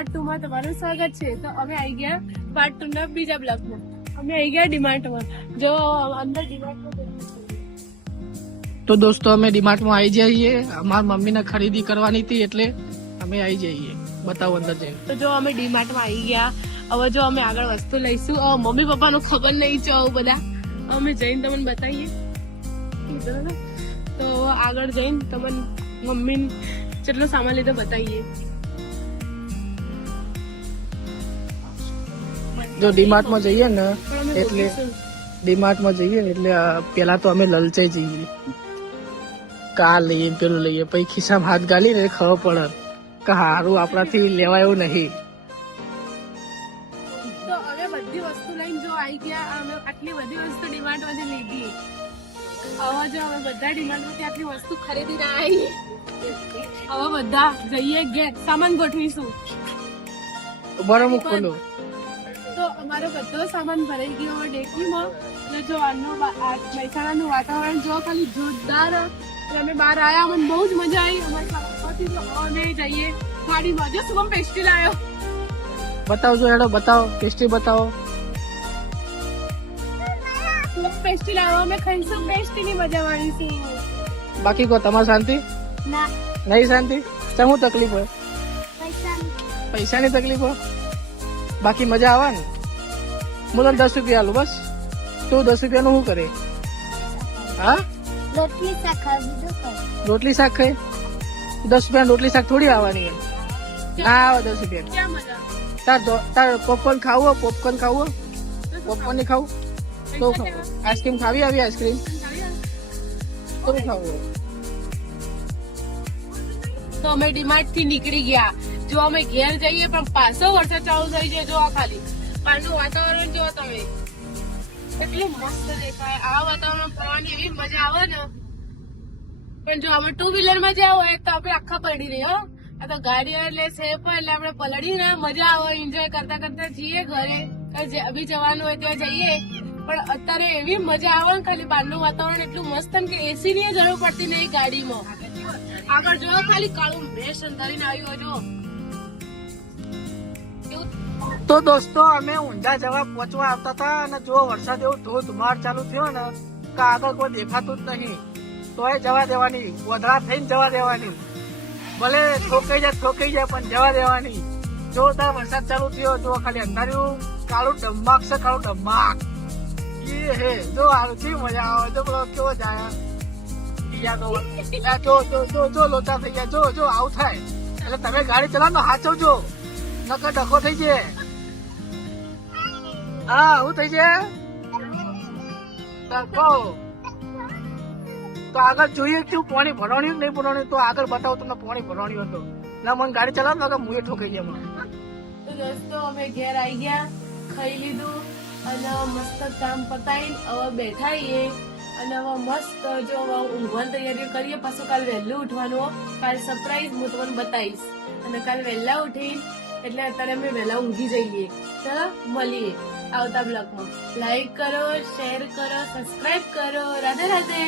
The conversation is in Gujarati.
પાર્ટ 2 માં તમારું સ્વાગત છે. તો અમે આવી ગયા પાર્ટ 2 ના બીજા બ્લોકમાં. અમે આવી ગયા ડીમાર્ટમાં. જો અંદર ડીમાર્ટમાં તો દોસ્તો અમે ડીમાર્ટમાં આવી જઈએ. અમારા મમ્મીને ખરીદી કરવાની હતી એટલે અમે આવી જઈએ. બતાવો અંદર જઈને. તો જો અમે ડીમાર્ટમાં આવી ગયા. હવે જો અમે આગળ વસ્તુ લઈશું. મમ્મી પપ્પાનું ખબર નહીં છો બધા. અમે જઈને તમને બતાવીએ. તો આગળ જઈને તમને મમ્મી કેટલો સામાન લીધો બતાવીએ. જો ડીમાર્ટમાં જઈએ ને એટલે પેલા તો અમે લલચાઈ જઈએ. કા લઈએ પેલું લઈએ પછી ખિસ્સામાં હાથ ગાલી ને ખબર પડે કે હારું આપણાથી લેવાય એવું નહીં. તો હવે બધી વસ્તુ લઈને જો આવી ગયા. અમે આટલી બધી વસ્તુ ડીમાર્ટ માંથી લીધી. હવે જો અમે બધા ડીમાર્ટ માંથી આટલી વસ્તુ ખરીદીને આવી. હવે બધા જઈએ ઘેર સામાન ગોઠવીશું. બરાબર ખોલો. તો અમારો બધો સામાન ભરાઈ ગયો ડેકીમાં. અને જો મહેસાણાનું વાતાવરણ જો ખાલી જોરદાર. અમે બહાર આવ્યા, મને બહુ જ મજા આવી. અમે જઈએ ગાડીમાં. જો શુભમ પેસ્ટ્રી લાવ્યો. બતાવજો હેડો, બતાવો પેસ્ટ્રી બતાવો. પેસ્ટ્રી લાવ્યો, અમે ખાઈશું. પેસ્ટ્રી ની મજા માણીશું. બાકી કો તમારે શાંતિ? ના નહીં શાંતિ. શું તકલીફ હોય? પૈસાની તકલીફ હોય. બાકી મજા આવે ને. હું તને 10 રૂપિયા આલું બસ. તું 10 રૂપિયાનું શું કરે? હા રોટલી શાક ખાય. 10 રૂપિયા રોટલી શાક થોડી આવવાની ના આવે. 10 રૂપિયા તાર પોપકોર્ન ખાવું? પોપકોર્ન ની ખાવું તો ખાવું. આઈસ્ક્રીમ ખાવી આવી આઈસ્ક્રીમ તો ખાવું. તો અમે ડીમાર્ટ થી નીકળી ગયા. જો અમે ઘેર જઈએ પણ પાછો વરસાદ ચાલુ થઈ જાય. જો આ ખાલી પાછું વાતાવરણ જો તમે એટલું મસ્ત દેખાય. આ વાતાવરણ ફરવાની એવી મજા આવે ને. પણ જો અમે 2 વ્હીલર માં જ્યાં હોય તો આપણે આખા પડી રહી. હો આ તો ગાડી એટલે સેફ હોય એટલે આપણે પલડી ને મજા આવે. એન્જોય કરતા કરતા જઈએ ઘરે. અભી જવાનું હોય ત્યાં જઈએ. પણ અત્યારે એવી મજા આવે ને. ખાલી બહારનું વાતાવરણ એટલું મસ્ત કે એસી ની જરૂર પડતી નહીં ગાડીમાં. આગળ જો ખાલી કાળું ભેંસ અંધારીને આવ્યું જો. તો દોસ્તો અમે ઊંઝા જવા પહોંચવા આવતા હતા અને જો વરસાદ એવું ધોધમાર ચાલુ થયો ને કે આગળ કોઈ દેખાતું જ નહીં. તોય જવા દેવાની. વધરા થઈને જવા દેવાની. ભલે ઠોકાઈ જાય પણ જવા દેવાની. જોરદાર વરસાદ ચાલુ થયો. જો ખાલી અંધાર્યું કાળું ડમ્માક છે. કાળું ડમ્માક એ હે જો આવતી મજા આવે. જો પેલો કેવો જાય જો લોચા થઈ ગયા. જો આવું થાય એટલે તમે ગાડી ચલાવો ને હાચવજો નકર ડખો થઈ જાય. હા હું થઈ જાય તો આગળ જોઈએ કે પાણી ભરવાનું નહીં ભરવાનું. તો આગળ બતાવો તમને પાણી ભરવાનું હતું ના. મને ગાડી ચલાવ ને મુએ ઠોકાઈ ગયા. તો દોસ્તો અમે ઘેર આવી ગયા, ખાઈ લીધું અને મસ્ત કામ પતાવીને હવે બેઠા છીએ. અને હવે મસ્ત જો ઊંઘવાની તૈયારી કરીએ. પાછું કાલ વહેલું ઉઠવાનું. કાલ સરપ્રાઈઝ હું તમને બતાવીશ. અને કાલ વહેલા ઉઠી એટલે અત્યારે અમે વહેલા ઊંઘી જઈએ. ચલો મળીએ આવતા બ્લોગમાં. લાઈક કરો, શેર કરો, સબસ્ક્રાઇબ કરો. રાધે રાધે.